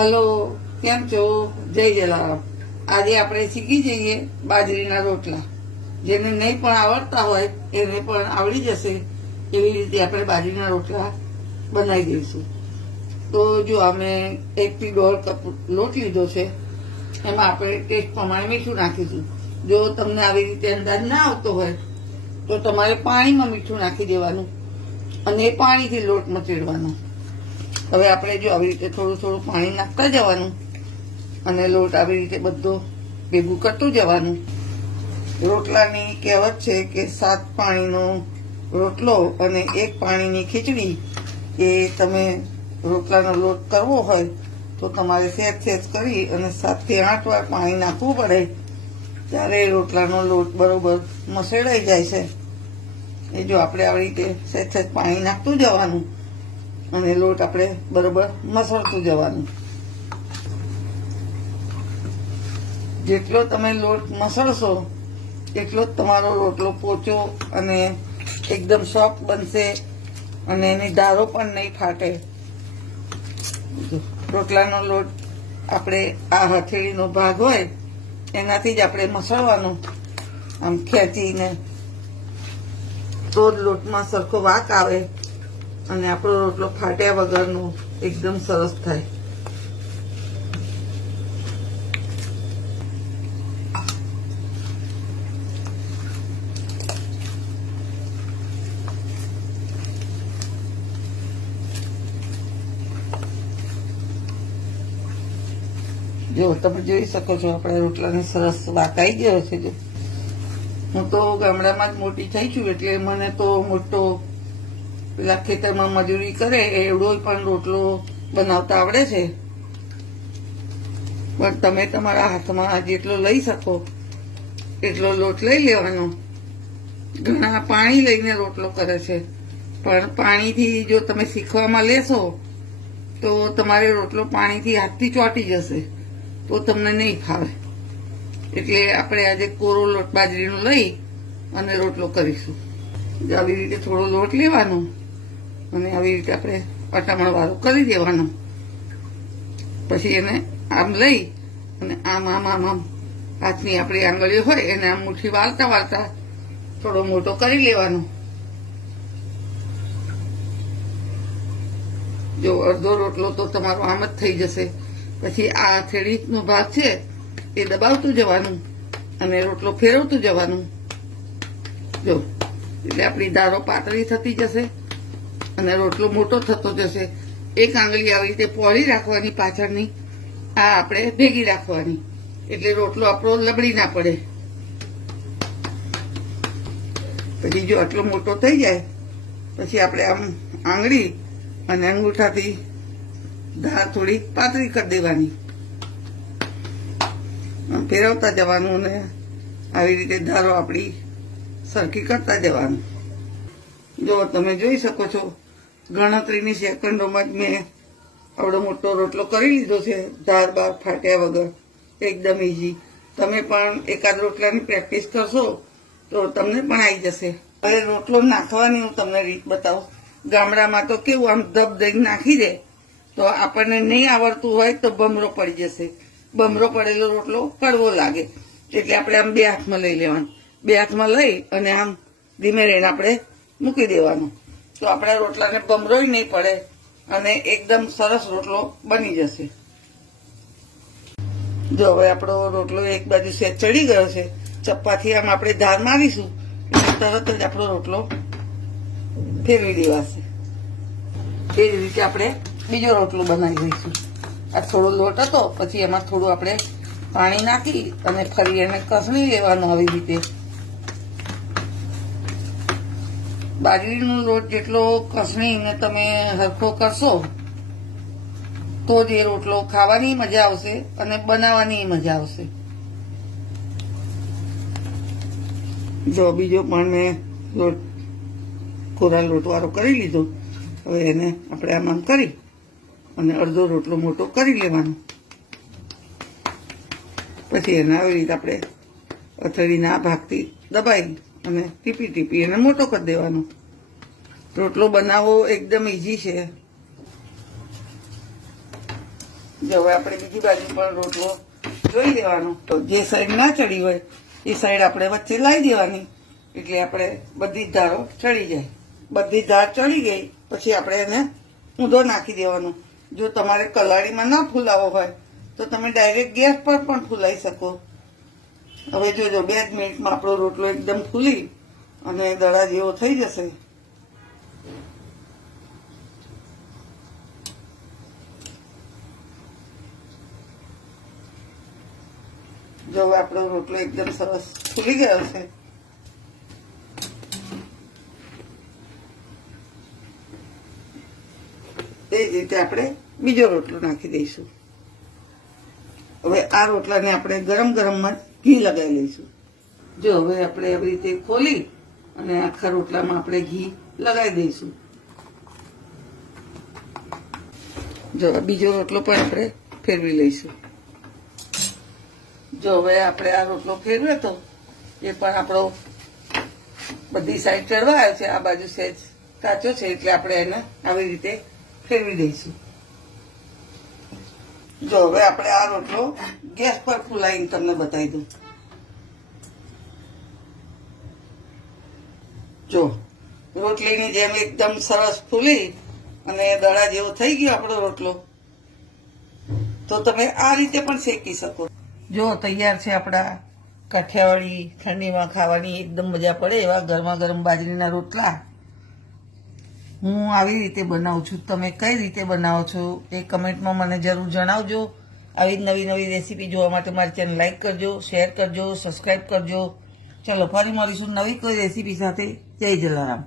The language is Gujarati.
હલો, કેમ છો? જય જલારામ. આજે આપણે શીખી જઈએ બાજરીના રોટલા. જેને નહીં પણ આવડતા હોય, એને પણ આવડી જશે એવી રીતે આપણે બાજરીના રોટલા બનાવી દઈશું. તો જો અમે એકથી દોઢ કપ લોટ લીધો છે, એમાં આપણે ટેસ્ટ પ્રમાણે મીઠું નાખીશું. જો તમને આવી રીતે અંદાજ ના આવતો હોય, તો તમારે પાણીમાં મીઠું નાખી દેવાનું અને એ પાણીથી લોટ મચેડવાનો હવે આપણે જો આવી રીતે થોડું થોડું પાણી નાખતા જવાનું અને લોટ આવી રીતે બધો ભેગું કરતું જવાનું. રોટલાની કહેવત છે કે સાત પાણીનો રોટલો અને એક પાણીની ખીચડી એ તમે રોટલાનો લોટ કરવો હોય તો તમારે સેજ સેજ કરી અને સાતથી આઠ વાર પાણી નાખવું પડે ત્યારે રોટલાનો લોટ બરોબર મસેડાઈ જાય છે. એ જો આપણે આવી રીતે સેજ સેજ પાણી નાખતું જવાનું અને લોટ આપણે બરોબર મસળતું જવાનું. જેટલો તમે લોટ મસળશો, એટલો જ તમારો રોટલો પોચો અને એકદમ સોફ્ટ બનશે અને એની ધારો પણ નહીં ફાટે. રોટલાનો લોટ આપણે આ હથેળીનો ભાગ હોય, એનાથી જ આપણે મસળવાનો. આમ ખેંચીને તો લોટમાં સરખો વાક આવે. અને આપણો રોટલો ફાટ્યા વગરનો એકદમ સરસ થાય. જો, તમે જોઈ શકો છો, આપણા રોટલાને સરસ વાકાઈ ગયો છે જો. હું તો ગામડામાં જ મોટી થઈ છું, એટલે મને તો મોટો પેલા ખેતરમાં મજૂરી કરે એવડો પણ રોટલો બનાવતા આવડે છે. પણ તમે તમારા હાથમાં જેટલો લઈ શકો, એટલો લોટ લઈ લેવાનો. ઘણા પાણી લઈને રોટલો કરે છે. પણ પાણીથી જો તમે શીખવામાં લેશો, તો તમારે રોટલો પાણીથી હાથથી ચોંટી જશે, તો તમને નહીં ફાવે. એટલે આપણે આજે કોરો લોટ બાજરીનો લઈ અને રોટલો કરીશું. આવી રીતે થોડો લોટ લેવાનો. અને આવી રીતે આપણે અટામણ વાળું કરી દેવાનું. પછી એને આમ લઈ અને આમ આમ આમ આમ હાથની આપણી આંગળીઓ હોય એને આમ મુઠ્ઠી વાળતા વાળતા થોડો મોટો કરી લેવાનો. જો અડધો રોટલો તો તમારો આમ જ થઈ જશે. પછી આ થેળીનો ભાગ છે એ દબાવતું જવાનું અને રોટલો ફેરવતું જવાનું. જો, એટલે આપણી દારો પાતળી થતી જશે. અને રોટલો મોટો થતો જશે. એક આંગળી આવી રીતે પહોળી રાખવાની પાછળની. આ આપણે ભેગી રાખવાની. એટલે રોટલો આપણો લબડી ના પડે. પછી જો આટલો મોટો થઈ જાય, પછી આપણે આમ આંગળી અને અંગૂઠાથી ધાર થોડી પાતળી કરી દેવાની. ફેરવતા જવાનું અને આવી રીતે ધારો આપણી સરખી કરતા જવાનું. જો તમે જોઈ શકો છો ગણતરીની સેકન્ડોમાં જ મેં આવડો મોટો રોટલો કરી લીધો છે ધાર બાર ફાટ્યા વગર. એકદમ ઇઝી તમે પણ એકાદ રોટલાની પ્રેક્ટિસ કરશો તો તમને પણ આવી જશે. હવે રોટલો નાખવાની હું તમને રીત બતાવું. ગામડામાં તો કેવું આમ ધબ દઈને નાખી દે, તો આપણને નહીં આવડતું હોય તો બમરો પડી જશે. બમરો પડેલો રોટલો કડવો લાગે. એટલે આપણે આમ બે હાથમાં લઈ લેવાનું. બે હાથમાં લઈ અને આમ ધીમે રહીને આપણે મૂકી દેવાનું. તો આપણા રોટલાને બમરોય નહીં પડે અને એકદમ સરસ રોટલો બની જશે. જો હવે આપણો રોટલો એક બાજુ સેજ ચડી ગયો છે ચપ્પાથી આમ આપણે ધાર મારીશું, એટલે તરત જ આપણો રોટલો ફેરવી દેવાશે. એ જ રીતે આપણે બીજો રોટલો બનાવી દઈશું આ થોડો લોટ હતો, પછી એમાં થોડું આપણે પાણી નાખી અને ફરી એને કસણી લેવાનું આવી રીતે. બાજરીનો લોટ જેટલો કસણીને તમે હરખો કરશો, તો જ એ રોટલો ખાવાની મજા આવશે અને બનાવવાની મજા આવશે. જો બીજો પણ મેં લોટ, કોરા લોટવાળો કરી લીધો, હવે એને આપણે આમ આમ કરી અને અડધો રોટલો મોટો કરી લેવાનો. પછી એને આવી રીતે આપણે અથડીના આ ભાગથી દબાઈ અને ટીપી ટીપી એને મોટો કરી દેવાનો. રોટલો બનાવવો એકદમ ઈઝી છે. હવે આપણે બીજી બાજુ પણ રોટલો જોઈ લેવાનો. તો જે સાઈડ ના ચડી હોય, એ સાઈડ આપણે વચ્ચે લાવી દેવાની. એટલે આપણે બધી જ ધારો ચડી જાય. બધી ધાર ચડી ગઈ, પછી આપણે એને ઊંધો નાખી દેવાનો. જો તમારે કલાળીમાં ના ફૂલાવો હોય, તો તમે ડાયરેક્ટ ગેસ પર પણ ફૂલાવી શકો. હવે જોજો, બે જ મિનિટમાં આપણો રોટલો એકદમ ફૂલી અને દડા જેવો થઈ જશે. જો આપણો રોટલો એકદમ સરસ ફૂલી ગયો છે એ જ રીતે આપણે બીજો રોટલો નાખી દઈશું. હવે આ રોટલાને આપણે ગરમ ગરમમાં ઘી લગાવી લઈશું. જો, હવે આપણે આવી રીતે ખોલી અને આખા રોટલામાં આપણે ઘી લગાવી દઈશું. જો બીજો રોટલો પણ આપણે ફેરવી લઈશું. જો, હવે આપણે આ રોટલો ફેરવ્યો તો એ પણ આપણો બધી સાઈડ ચડવા આવ્યો છે, આ બાજુ સહેજ કાચો છે, એટલે આપણે એને આવી રીતે ફેરવી દઈશું. જો, હવે આપણે આ રોટલો ગેસ પર ફૂલાઈને તમને બતાવી દઉં. જો, રોટલીની જેમ એકદમ સરસ ફૂલી અને દડા જેવો થઈ ગયો આપણો રોટલો. તો તમે આ રીતે પણ શેકી શકો. જો, તૈયાર છે આપણા કાઠિયાવાડી ઠંડીમાં ખાવાની, એકદમ મજા પડે એવા ગરમા ગરમ બાજરીના રોટલા. હું આવી રીતે બનાવું છું, તમે કઈ રીતે બનાવો છો એ કમેન્ટમાં મને જરૂર જણાવજો. આવી જ નવી નવી રેસીપી જોવા માટે મારી ચેનલ લાઈક કરજો, શેર કરજો સબસ્ક્રાઈબ કરજો. ચલો, ફરી મળીશું નવી કોઈ રેસીપી સાથે. જય જલારામ.